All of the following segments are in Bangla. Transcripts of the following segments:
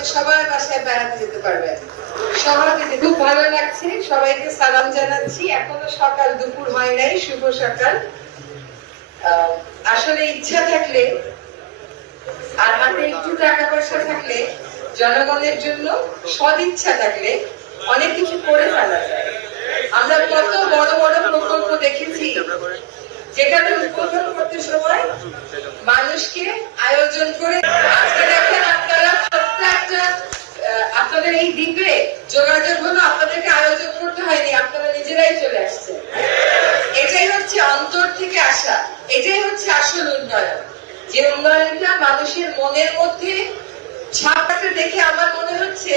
আছে সবাই বাসায় বেড়াতে যেতে পারবেন। সবাইকে খুব ভালো লাগছে, সবাইকে সালাম জানাচ্ছি। এখনো সকাল দুপুর হয় নাই, শুভ সকাল। আসলে ইচ্ছা থাকলে আর হাতে একটু টাকা পয়সা থাকলে, জনগণের জন্য সদিচ্ছা থাকলে অনেক কিছু করে ফেলা যায়। আমরা কত বড় বড় প্রকল্প দেখেছি যেখানে উদ্বোধন করতে সময় মানুষকে আয়োজন করে। আজকে দেখেন আপনারা প্রত্যেকটা আপনাদের এই দ্বীপে যোগাযোগ হলো, আপনাদেরকে আয়োজন করতে হয়নি, আপনারা নিজেরাই চলে আসছেন। এটাই হচ্ছে অন্তর থেকে আসা, এটাই হচ্ছে আসল উন্নয়ন। যে উন্নয়নটা মানুষের মনের মধ্যে ছাপটা দেখে আমার মনে হচ্ছে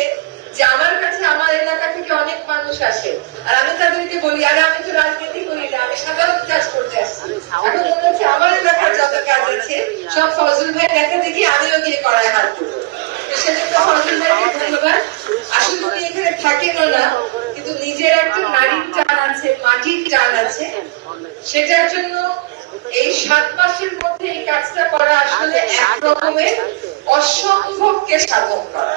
যে আমার কাছে আমার এলাকা থেকে অনেক মানুষ আসে, আর আমি তাদেরকে বলি আরে আমি তো রাজনীতি করি না, আমি সাধারণ কাজ করতে আসছি। এখন মনে হচ্ছে আমার এলাকার যত কাজ আছে সব ফজল ভাই দেখা দেখি আমিও গিয়ে করায় হাত দেবো। সেজন্য ফজল ভাইকে ধন্যবাদ। আসলে উনি এখানে থাকেনও না, কিন্তু নিজের একটা নারীর টান আছে, মাটির টান আছে, সেটার জন্য এই 7 মাসের মধ্যে এই কাজটা করা আসলে এক রকমের অসম্ভবকে সাধন করা।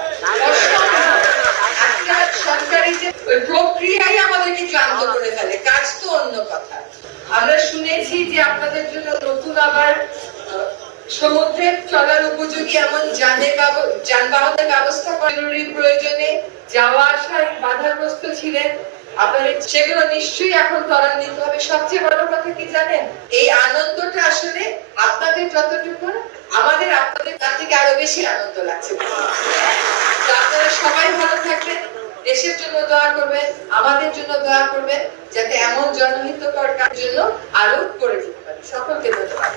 একটা সরকারি যে প্রক্রিয়াই আমাদেরকে ক্লান্ত করে ফেলে, কাজ তো অন্য কথা। আমরা শুনেছি যে আপনাদের জন্য নতুন আবার সমুদ্রে চলার উপযোগী এমন যানবাহনের ব্যবস্থা জরুরি প্রয়োজনে যাওয়া আসায় বাধাগ্রস্ত ছিলেন আপনাদের, সেগুলো নিশ্চয়ই এখন ত্বরান্বিত হবে। সবচেয়ে বড় কথা কি জানেন, এই আনন্দটা আসলে আপনাদের যতটুকু আমাদের আপনাদের তার থেকে আরো বেশি আনন্দ লাগছে। আপনারা সবাই ভালো থাকবেন, দেশের জন্য দোয়া করবেন, আমাদের জন্য দোয়া করবেন, যাতে এমন জনহিতকর কাজের জন্য আরো করে যেতে পারি। সকলকে ধন্যবাদ।